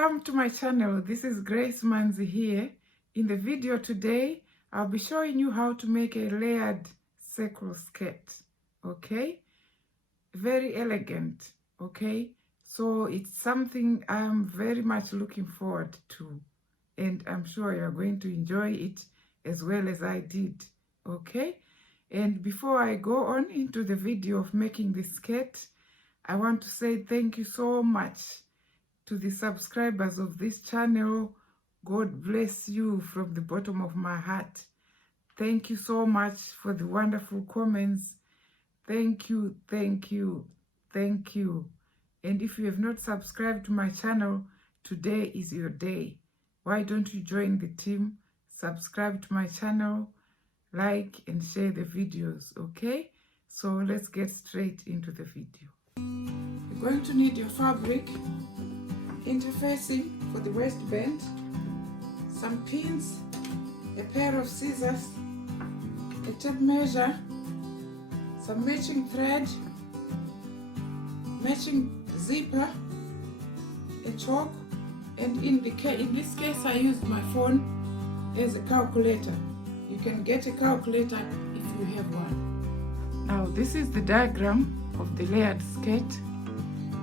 Welcome to my channel. This is Grace Manzi here. In the video today, I'll be showing you how to make a layered circle skirt. Okay, very elegant. Okay, so it's something I'm very much looking forward to, and I'm sure you're going to enjoy it as well as I did. Okay, and before I go on into the video of making the skirt, I want to say thank you so much to the subscribers of this channel. God bless you from the bottom of my heart. Thank you so much for the wonderful comments. Thank you, thank you, thank you. And if you have not subscribed to my channel, today is your day. Why don't you join the team? Subscribe to my channel, like and share the videos, okay? So let's get straight into the video. You're going to need your fabric, interfacing for the waistband, some pins, a pair of scissors, a tape measure, some matching thread, matching zipper, a chalk, and in this case I used my phone as a calculator. You can get a calculator if you have one. Now this is the diagram of the layered skirt.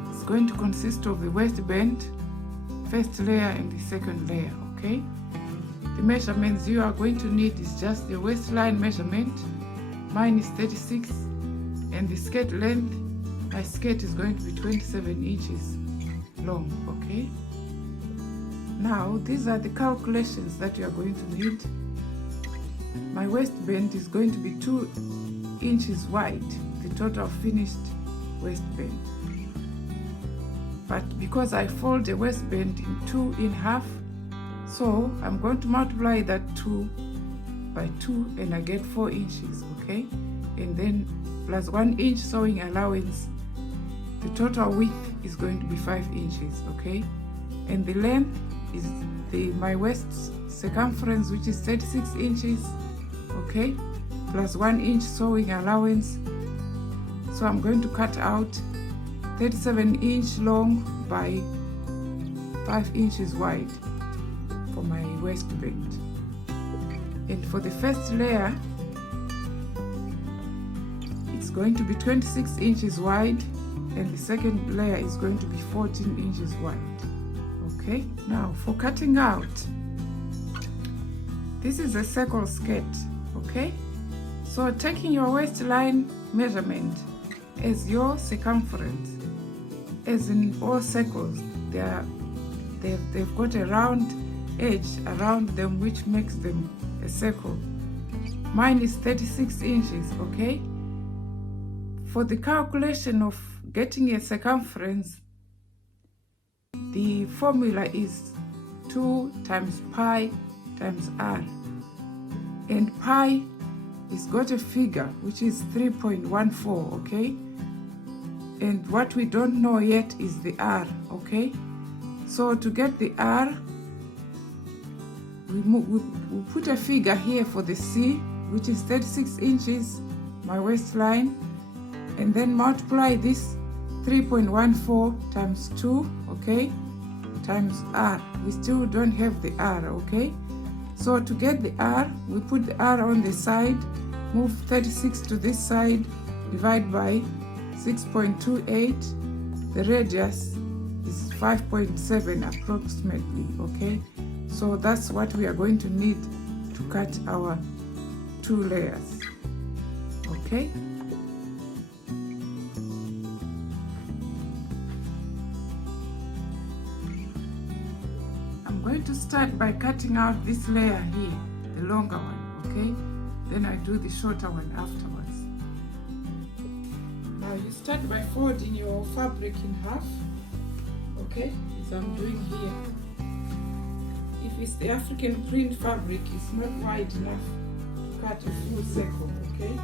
It's going to consist of the waistband, first layer and the second layer, okay? The measurements you are going to need is just the waistline measurement. Mine is 36, and the skirt length, my skirt is going to be 27 inches long, okay? Now, these are the calculations that you are going to need. My waistband is going to be 2 inches wide, the total finished waistband. But because I fold the waistband in 2 in half, so I'm going to multiply that 2 by 2 and I get 4 inches, okay? And then plus 1 inch sewing allowance, the total width is going to be 5 inches, okay? And the length is my waist circumference, which is 36 inches, okay? Plus 1 inch sewing allowance. So I'm going to cut out 37 inch long by 5 inches wide for my waistband. And for the first layer, it's going to be 26 inches wide, and the second layer is going to be 14 inches wide. Okay, now for cutting out, this is a circle skirt, okay? So taking your waistline measurement as your circumference, as in all circles, they've got a round edge around them which makes them a circle. Mine is 36 inches, okay? For the calculation of getting a circumference, the formula is 2 times pi times r. And pi is got a figure which is 3.14, okay? And what we don't know yet is the r, okay? So to get the r, we put a figure here for the C, which is 36 inches, my waistline, and then multiply this 3.14 times 2, okay, times r. We still don't have the r, okay? So to get the r, we put the r on the side, move 36 to this side, divide by 6.28. The radius is 5.7 approximately, okay? So that's what we are going to need to cut our 2 layers, okay? I'm going to start by cutting out this layer here, the longer one, okay? Then I do the shorter one afterwards. Now you start by folding your fabric in half, okay, as I'm doing here. If it's the African print fabric, it's not wide enough to cut a full circle, okay?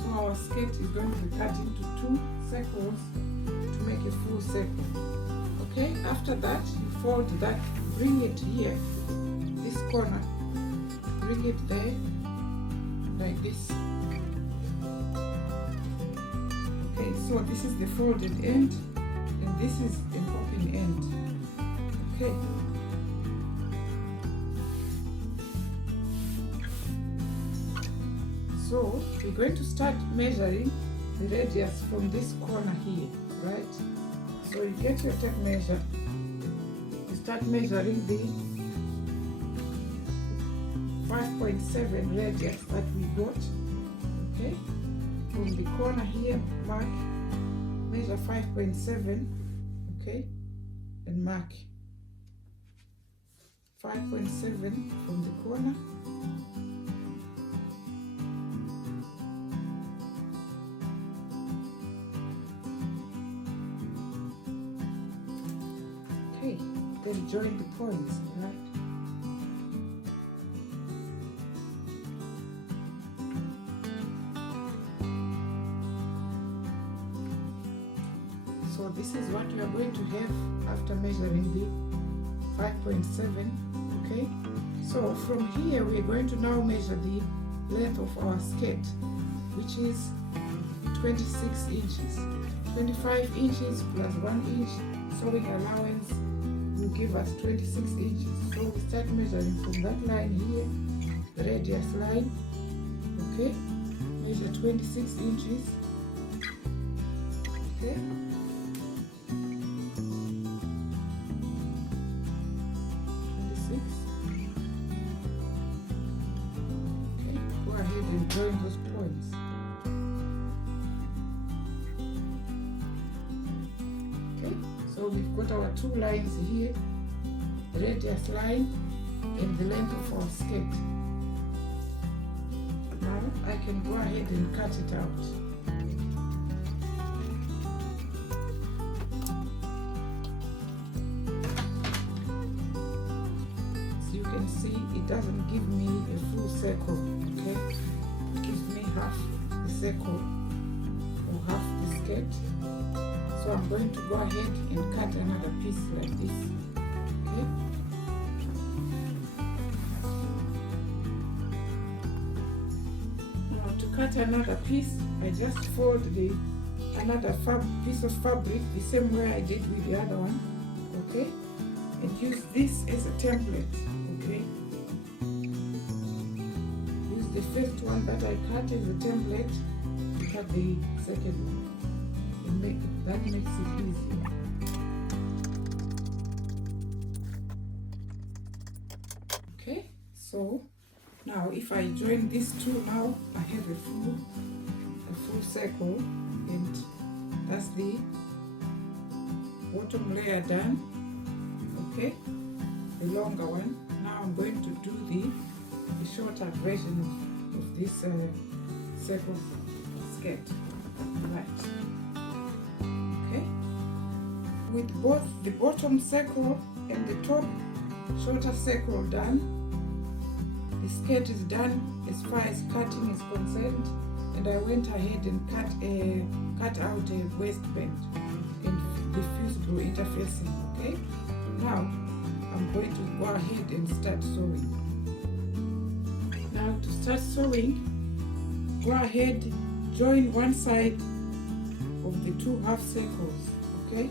So our skirt is going to be cut into 2 circles to make a full circle, okay? After that, you fold that, bring it here, this corner, bring it there, like this. Okay, so this is the folded end, and this is an open end. Okay. So we're going to start measuring the radius from this corner here, right? So you get your tape measure, you start measuring the 5.7 radius that we got, okay? From the corner here, mark, measure 5.7, okay? And mark 5.7 from the corner. Okay, then join the points, right? So this is what we are going to have after measuring the 5.7, okay? So from here we are going to now measure the length of our skirt, which is 26 inches. 25 inches plus 1 inch sewing allowance will give us 26 inches. So we start measuring from that line here, the radius line, okay? Measure 26 inches, okay? Join those points. Okay, so we've got our two lines here, the radius line and the length of our skirt. Now I can go ahead and cut it out. As you can see, it doesn't give me a full circle, okay? Half the circle or half the skirt. So I'm going to go ahead and cut another piece like this, okay? Now to cut another piece, I just fold another piece of fabric the same way I did with the other one, okay? And use this as a template, okay? The first one that I cut as a template, to cut the second one, and that makes it easier. Okay, so now if I join these two, now I have a full circle, and that's the bottom layer done. Okay, the longer one. Now I'm going to do the shorter version of this circle skirt, right? Okay, with both the bottom circle and the top shorter circle done, the skirt is done as far as cutting is concerned, and I went ahead and cut out a waistband and the fusible interfacing. Okay, now I'm going to go ahead and start sewing. Now to start sewing, go ahead, join one side of the two half circles, okay?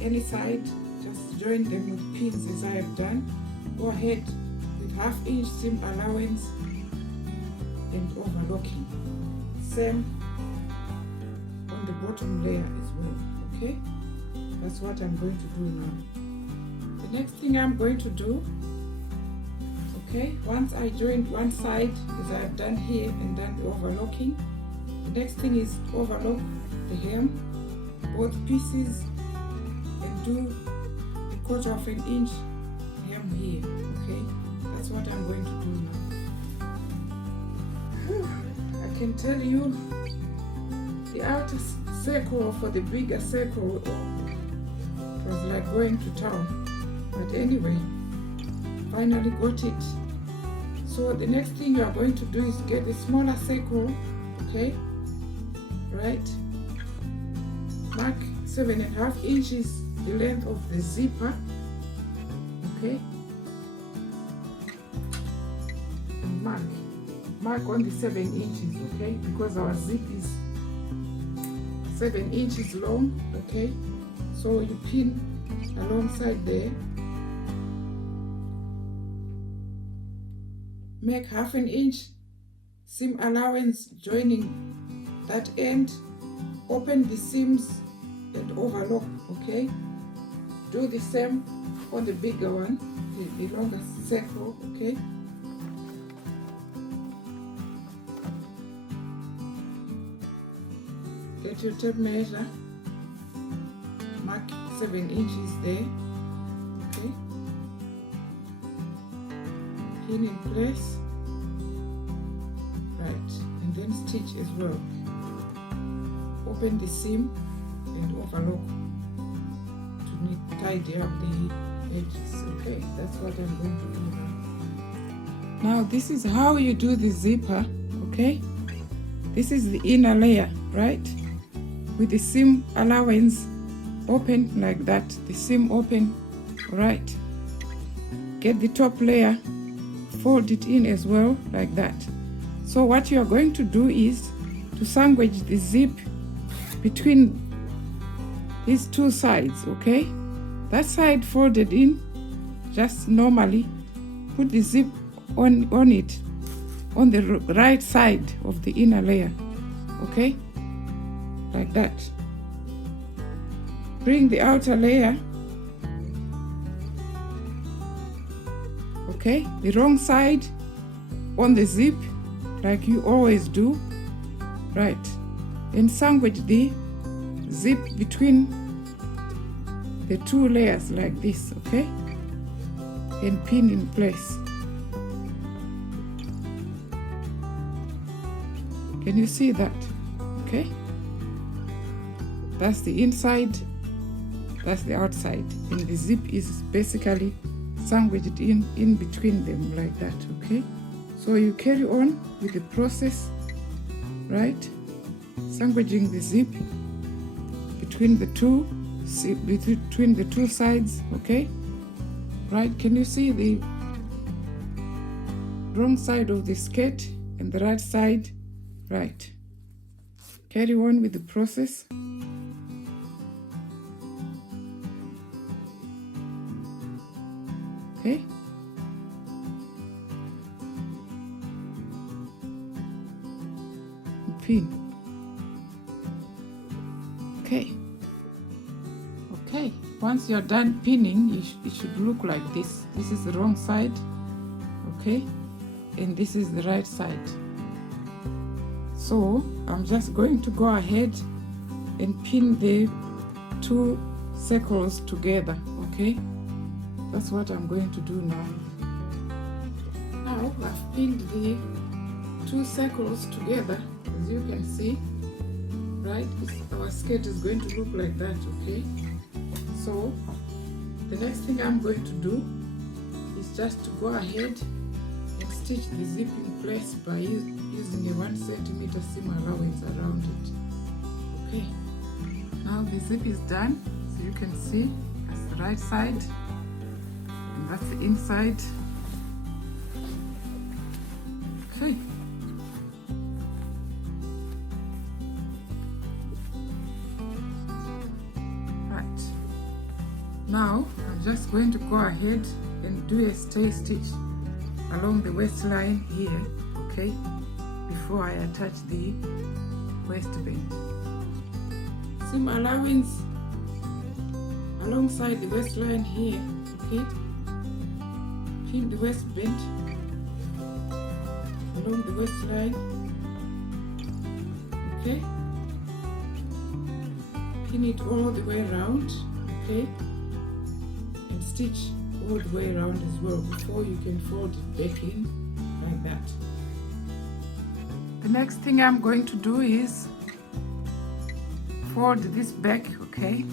Any side, just join them with pins as I have done. Go ahead with 1/2 inch seam allowance and overlocking. Same on the bottom layer as well, okay? That's what I'm going to do now. The next thing I'm going to do, okay, once I joined one side, as I have done here and done the overlocking, the next thing is overlock the hem, both pieces, and do a 1/4 inch hem here, okay? That's what I'm going to do now. I can tell you the outer circle for the bigger circle was like going to town, but anyway, finally got it. So the next thing you are going to do is get a smaller circle, okay, right? Mark 7.5 inches the length of the zipper, okay, and mark on the 7 inches, okay, because our zip is 7 inches long, okay. So you pin alongside there. Make 1/2 inch seam allowance joining that end. Open the seams and overlock, okay? Do the same for the bigger one, the longer circle, okay? Get your tape measure, mark 7 inches there, okay? Pin in place, right, and then stitch as well. Open the seam and overlock to tidy up the edges, okay? That's what I'm going to do now. Now this is how you do the zipper, okay? This is the inner layer, right? With the seam allowance open like that, the seam open, right? Get the top layer, fold it in as well like that. So what you are going to do is to sandwich the zip between these two sides, okay? That side folded in just normally. Put the zip on it on the right side of the inner layer, okay? Like that. Bring the outer layer, okay, the wrong side on the zip like you always do, right, and sandwich the zip between the two layers like this, okay, and pin in place. Can you see that? Okay, that's the inside, that's the outside, and the zip is basically sandwiched in between them like that, okay? So you carry on with the process, right? Sandwiching the zip between the two sides, okay? Right, can you see the wrong side of the skirt and the right side? Right. Carry on with the process. Okay. Pin. Okay. Okay. Once you're done pinning, it should look like this. This is the wrong side. Okay. And this is the right side. So I'm just going to go ahead and pin the two circles together, okay? That's what I'm going to do now. Now I've pinned the two circles together, as you can see, right? Our skirt is going to look like that, okay? So the next thing I'm going to do is just to go ahead and stitch the zip in place by using a 1 centimeter seam allowance around it. Okay, now the zip is done, so you can see that's the right side and that's the inside. Okay, right, now I'm just going to go ahead and do a stay stitch along the waistline here, okay, before I attach the waistband. Seam allowance alongside the waistline here, okay. Pin the waistband along the waistline, okay. Pin it all the way around, okay, and stitch all the way around as well before you can fold it back in like that. The next thing I'm going to do is fold this back, okay?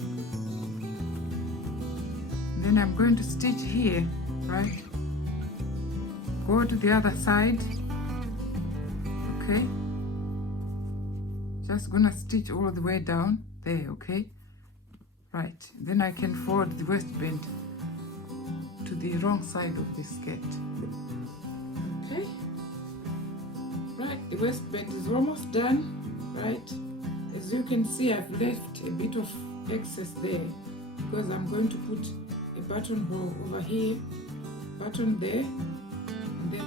And then I'm going to stitch here, right? Go to the other side, okay? Just gonna stitch all the way down there, okay? Right, then I can fold the waistband to the wrong side of the skirt. Okay, right, the waistband is almost done, right? As you can see, I've left a bit of excess there, because I'm going to put a buttonhole over here, button there, and then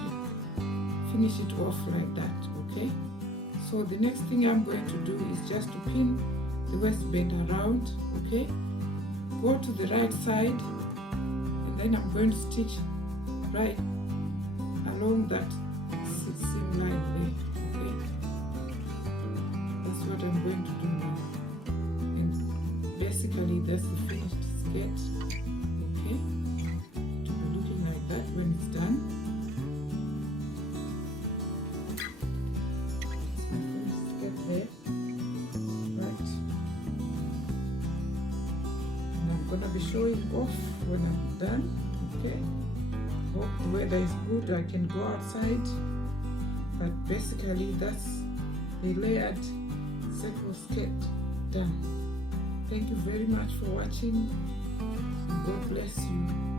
finish it off like that, okay? So the next thing I'm going to do is just to pin the waistband around, okay? Go to the right side, and then I'm going to stitch right along that seam line there, okay? That's what I'm going to do now. And basically that's the finished skirt, okay? To be looking like that when it's done. There, right, and I'm gonna be showing off when I'm done, okay? Hope the weather is good, I can go outside, but basically that's the layered circle skirt done. Thank you very much for watching, and God bless you.